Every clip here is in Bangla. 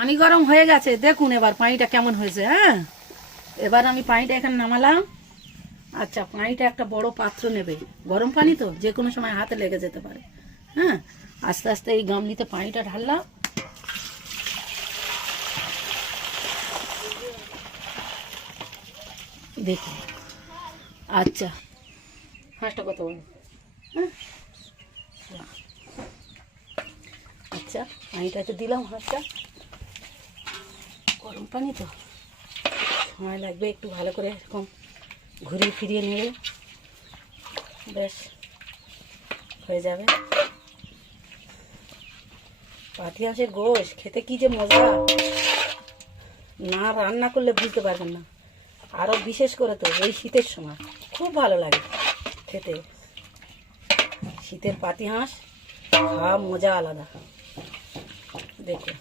পানি গরম হয়ে গেছে, দেখুন এবার পানিটা কেমন হয়েছে। হ্যাঁ, এবার আমি পানিটা এখানে নামালাম। আচ্ছা, পানিটা একটা বড় পাত্র নেবে, গরম পানি তো যে কোনো সময় হাতে লেগে যেতে পারে। হ্যাঁ, আস্তে আস্তে এই গামলিতে পানিটা ঢাললাম। দেখুন, আচ্ছা হাঁসটা কত বড়। হ্যাঁ, আচ্ছা পানিটাতে দিলাম হাঁসটা। গরম পানি তো সময় লাগবে, একটু ভালো করে এরকম ঘুরিয়ে ফিরিয়ে নিয়ে বেশ হয়ে যাবে। পাতি হাঁসের গোশ খেতে কি যে মজা, না রান্না করলে বুঝতে পারবেন না। আরও বিশেষ করে তো এই শীতের সময় খুব ভালো লাগে খেতে। শীতের পাতি হাঁস খাওয়া মজা আলাদা। দেখো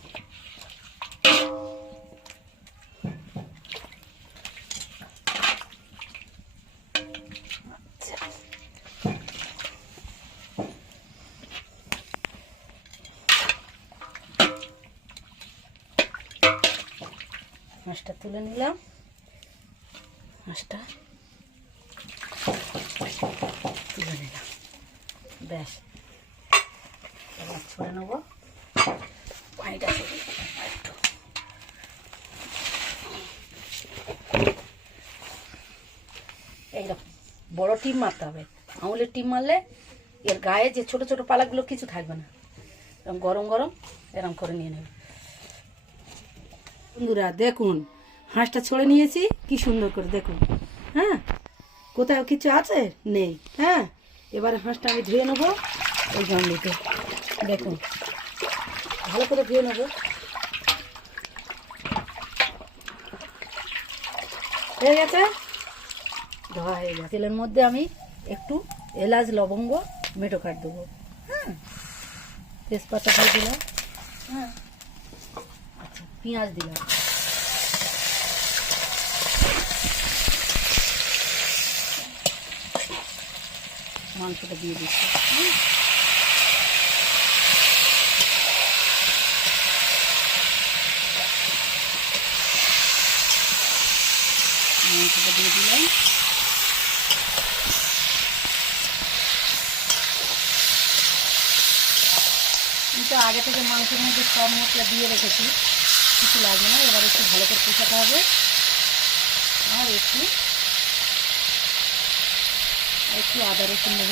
হাঁসটা তুলে নিলাম। হাঁসটা তুলে নিলাম, ব্যাস এবার ছড়ে নেবো পানিটা একটু। এইরকম বড় টিপ মারতে হবে, আঙুলের টিপ মারলে এর গায়ে যে ছোট ছোট পালাগুলো কিছু থাকবে না। এরকম গরম গরম এরকম করে নিয়ে নেবে। বন্ধুরা দেখুন, হাঁসটা ছড়ে নিয়েছি কি সুন্দর করে, দেখুন। হ্যাঁ, কোথাও কিছু আছে নেই। হ্যাঁ, এবার হাঁসটা আমি ধুয়ে নেবো ওই গামলিতে। দেখুন ভালো করে ধুয়ে নেবো। হয়ে গেছে, ধোয়া হয়ে গেছে। তেলের মধ্যে আমি একটু এলাচ লবঙ্গ মেটো কাট দেবো। হ্যাঁ, তেজপাতা দিয়ে দিলাম। হ্যাঁ, আচ্ছা পেঁয়াজ দিলাম। মাংসটা দিয়ে দিচ্ছি। মাংসটা দিয়ে দিলাম। কিন্তু আগে থেকে মাংসের মধ্যে সব মশলা দিয়ে রেখেছি, কিছু লাগবে না। এবার একটু ভালো করে কষাতে হবে। আর একটু আদা রসুন নেব।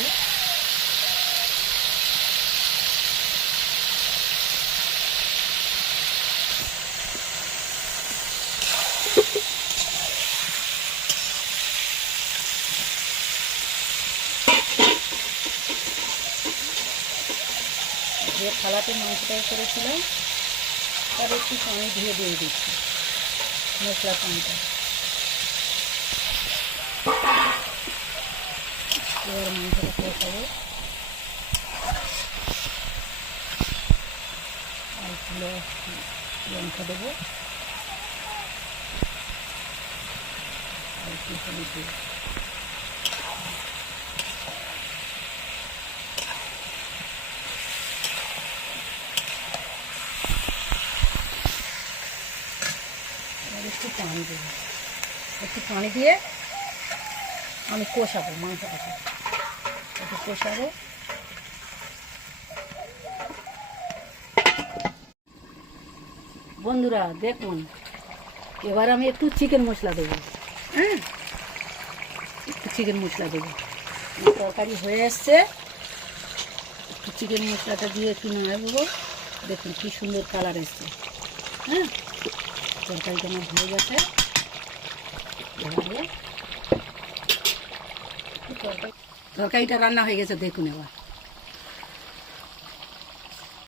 যে থালাতে মাংসটা করেছিলাম তার একটু পানি দিয়ে দিচ্ছি, মশলা পানিটা। এবার মাংসটা কষাবো। আর কিলো লঙ্কা দেবো, আর একটু হলুদ দেবো। একটু পানি দেবো, একটু পানি দিয়ে আমি কষাবো মাংসটাকে, একটু কষাবো। বন্ধুরা দেখুন, এবার আমি একটু চিকেন মশলা দেবো। হ্যাঁ, একটু চিকেন মশলা দেবো। তরকারি হয়ে এসছে, একটু চিকেন মশলাটা দিয়ে একটু নাড়বো। দেখুন কি সুন্দর কালার এসছে। হ্যাঁ, তরকারিটা আমার হয়ে গেছে। তরকারিটা রান্না হয়ে গেছে, দেখুন এবার।